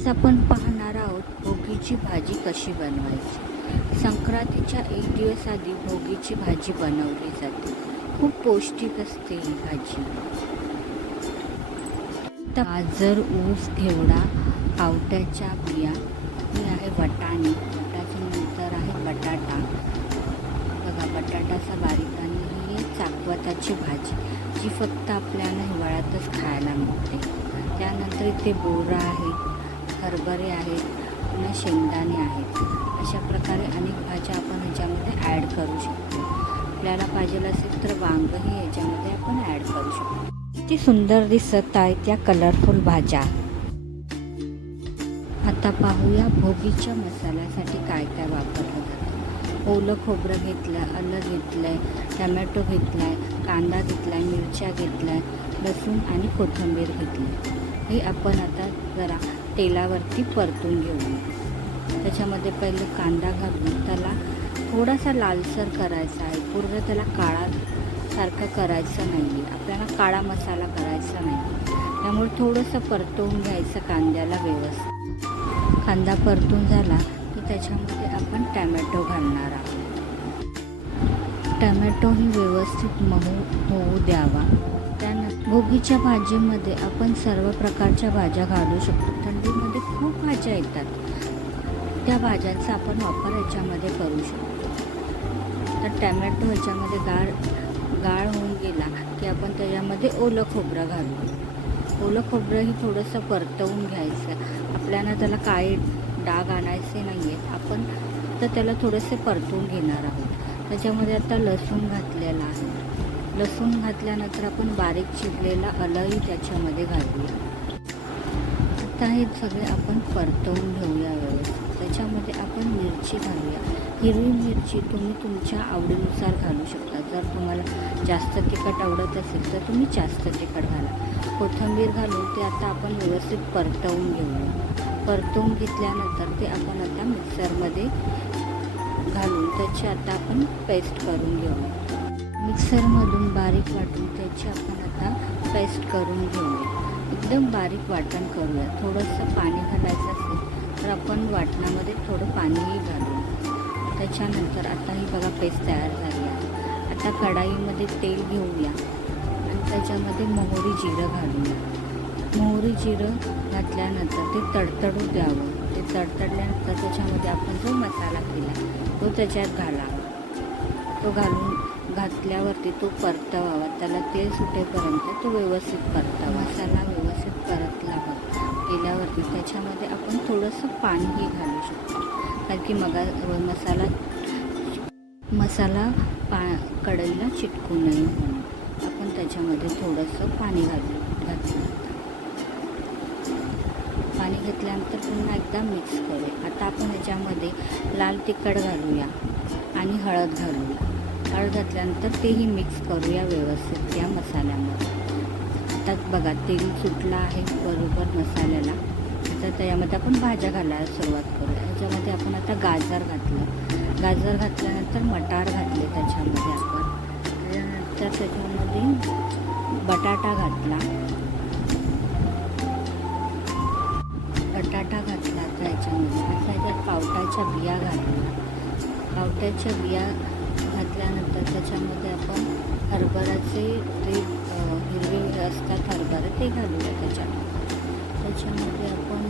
आज आपण पाहणार आहोत भोगीची भाजी कशी बनवायची? संक्रांतीच्या एक दिवस आधी भोगीची भाजी बनवली जाते. खूप पौष्टिक असते ही भाजी. गाजर ऊस घेवडा पावट्याच्या बिया हे आहे वटाणे. त्याच्या नंतर आहे बटाटा. बघा बटाटाचा बारीक आणि ही चाकवताची भाजी जी फक्त आपल्याला हिवाळ्यातच खायला मिळते. त्यानंतर इथे बोरा आहे. हरभरे आहेत पुन्हा शेंगदाणे आहेत. अशा प्रकारे अनेक भाज्या आपण ह्याच्यामध्ये ॲड करू शकतो. आपल्याला पाहिजे असेल तर वांगही ह्याच्यामध्ये आपण ॲड करू शकतो. किती सुंदर दिसत आहेत या कलरफुल भाज्या. आता पाहूया भोगीच्या मसाल्यासाठी काय काय वापरलं जातं. ओलं खोबरं घेतलं आलं घेतलं आहे टमॅटो घेतला आहे कांदा घेतला आहे मिरच्या घेतल्या आहे लसूण आणि कोथिंबीर घेतली. हे आपण आता जरा तेलावरती परतून घेऊया त्याच्यामध्ये पहिलं कांदा घालून त्याला थोडासा लालसर करायचा आहे. पूर्ण त्याला काळा सारखं करायचं नाही आहे आपल्याला काळा मसाला करायचा नाही. त्यामुळे थोडंसं परतवून घ्यायचं कांद्याला व्यवस्थित. कांदा परतून झाला की त्याच्यामध्ये आपण टॅमॅटो घालणार आहोत. टॅमॅटो ही व्यवस्थित मऊ होऊ द्यावा. त्यानंतर भोगीच्या भाजीमध्ये आपण सर्व प्रकारच्या भाज्या घालू शकतो. थंडीमध्ये खूप भाज्या येतात. त्या भाज्यांचा आपण वापर याच्यामध्ये करू शकतो. तर टॅमॅटो ह्याच्यामध्ये गाळ गाळ होऊन गेला की आपण त्याच्यामध्ये ओलं खोबरं घालू. ओलं खोबरंही थोडंसं परतवून घ्यायचं. आपल्याला त्याला काळे डाग आणायचे नाही आहेत आपण तर त्याला थोडेसे परतवून घेणार आहोत. त्याच्यामध्ये आता लसूण घातलेला आहे. लसूण घातल्यानंतर आपण बारीक चिरलेला अलही त्याच्यामध्ये घालूया. आता हे सगळे आपण परतवून घेऊया व्यवस्थित. त्याच्यामध्ये आपण मिरची घालूया. हिरवी मिरची तुम्ही तुमच्या आवडीनुसार घालू शकता. जर तुम्हाला जास्त तिखट आवडत असेल तर तुम्ही जास्त तिखट घाला. कोथिंबीर घालून ते आता आपण व्यवस्थित परतवून घेऊया. परतवून घेतल्यानंतर ते आपण आता मिक्सरमध्ये घालून त्याची आता आपण पेस्ट करून घेऊया. मिक्सरमधून बारीक वाटून त्याची आपण आता पेस्ट करून घेऊया. एकदम बारीक वाटण करूया. थोडंसं पाणी घालायचं असेल तर आपण वाटणामध्ये थोडं पाणीही घालू. त्याच्यानंतर आता ही बघा पेस्ट तयार झाली आहे. आता कढाईमध्ये तेल घेऊया. आणि त्याच्यामध्ये मोहरी जिरं घालूया. मोहरी जिरं घातल्यानंतर ते तडतडू द्यावं. ते तडतडल्यानंतर त्याच्यामध्ये आपण जो मसाला केला तो त्याच्यात घालावा. तो घालून घातल्यावरती तो परतवावा त्याला तेल सुटेपर्यंत तो व्यवस्थित परतावा. मसाला व्यवस्थित परतला केल्यावरती त्याच्यामध्ये आपण थोडंसं पाणीही घालू शकतो. कारण की मगा मसाला मसाला पा कढईला चिटकू नये म्हणून आपण त्याच्यामध्ये थोडंसं पाणी घालू घातलं पाणी घेतल्यानंतर पुन्हा एकदा मिक्स करूया आता आपण ह्याच्यामध्ये लाल तिखट घालूया आणि हळद घालूया. हळद घातल्यानंतर तेही मिक्स करूया व्यवस्थित त्या मसाल्यामध्ये आता बघा तेल सुटलं आहे बरोबर मसाल्याला. तर त्याच्यामध्ये आपण भाज्या घालायला सुरुवात करूया. ह्याच्यामध्ये आपण आता गाजर घातलं. गाजर घातल्यानंतर मटार घातले त्याच्यामध्ये आपण. त्याच्यानंतर त्याच्यामध्ये बटाटा घातला. बटाटा घातला त्याच्यामध्ये आता त्याच्यात पावट्याच्या बिया घातल्या पावट्याच्या बिया घेतल्यानंतर त्याच्यामध्ये आपण हरभऱ्याचे ते हिरवे असतात हरभरे ते घालूया त्याच्यात. त्याच्यामध्ये आपण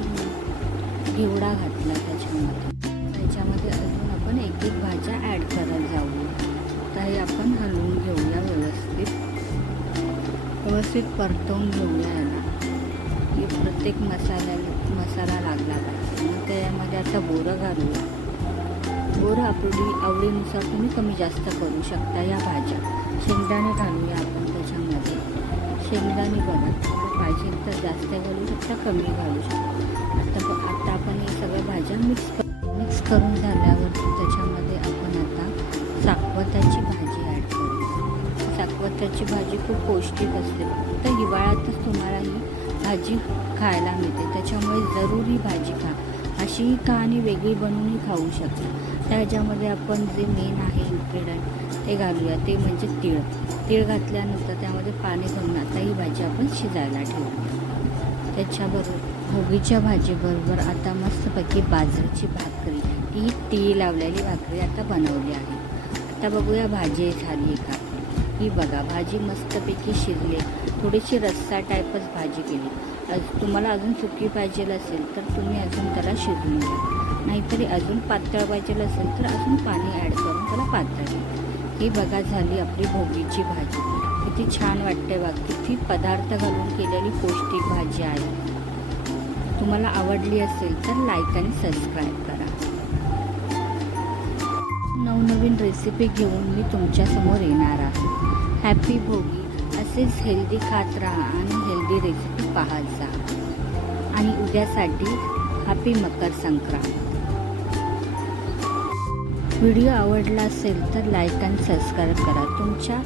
घेवडा घातला त्याच्यामध्ये. त्याच्यामध्ये अजून आपण एक एक भाज्या ॲड करत जाऊया तर हे आपण हलवून घेऊया व्यवस्थित. व्यवस्थित परतवून घेऊया याला. की प्रत्येक मसाल्याला मसाला लागला पाहिजे. मग त्यामध्ये आता बोरं घालूया. गोर आपली आवडीनुसार तुम्ही कमी जास्त करू शकता या भाज्या. शेंगदाणे घालूया आपण त्याच्यामध्ये. शेंगदाणे बघा पाहिजे तर जास्त घालू शकता कमी घालू शकता. आता आता आपण हे सगळ्या भाज्या मिक्स कर मिक्स करून झाल्यावर त्याच्यामध्ये आपण आता साखवताची भाजी ॲड करू. साखवताची भाजी खूप पौष्टिक असते. फक्त हिवाळ्यातच तुम्हाला ही भाजी खायला मिळते. त्याच्यामुळे जरूर ही भाजी खा. अशी कहाणी वेगळी बनवूनही खाऊ शकता. त्याच्यामध्ये आपण जे मेन आहे इन्ग्रेडियंट ते घालूया. ते म्हणजे तीळ. तीळ घातल्यानंतर त्यामध्ये पाणी घालून आता ही भाजी आपण शिजायला ठेवूया. त्याच्याबरोबर होगीच्या भाजीबरोबर आता मस्तपैकी बाजरीची भाकरी ही ती लावलेली भाकरी आता बनवली आहे. आता बघूया भाजी झाली का ही बघा भाजी मस्तपैकी शिजली. थोडीशी रस्सा टाईपच भाजी केली. अज तुम्हाला अजून सुकी पाहिजे असेल तर तुम्ही अजून त्याला शिजवून घ्या नाहीतरी अजून पातळ पाहिजे असेल तर अजून पाणी ॲड करून त्याला पातळ घ्या ही बघा झाली आपली भोगीची भाजी. किती छान वाटते बघ. किती पदार्थ घालून केलेली पौष्टिक भाजी आहे. तुम्हाला आवडली असेल तर लाईक आणि सबस्क्राईब करा. नवनवीन रेसिपी घेऊन मी तुमच्यासमोर येणार आहे. हॅपी भोगी असेच हेल्दी खात राहा आणि हेल्दी रेसिपी पाहत जा. आणि उद्यासाठी हॅपी मकर संक्रांत. व्हिडिओ आवडला असेल तर लाईक आणि सबस्क्राईब करा तुमच्या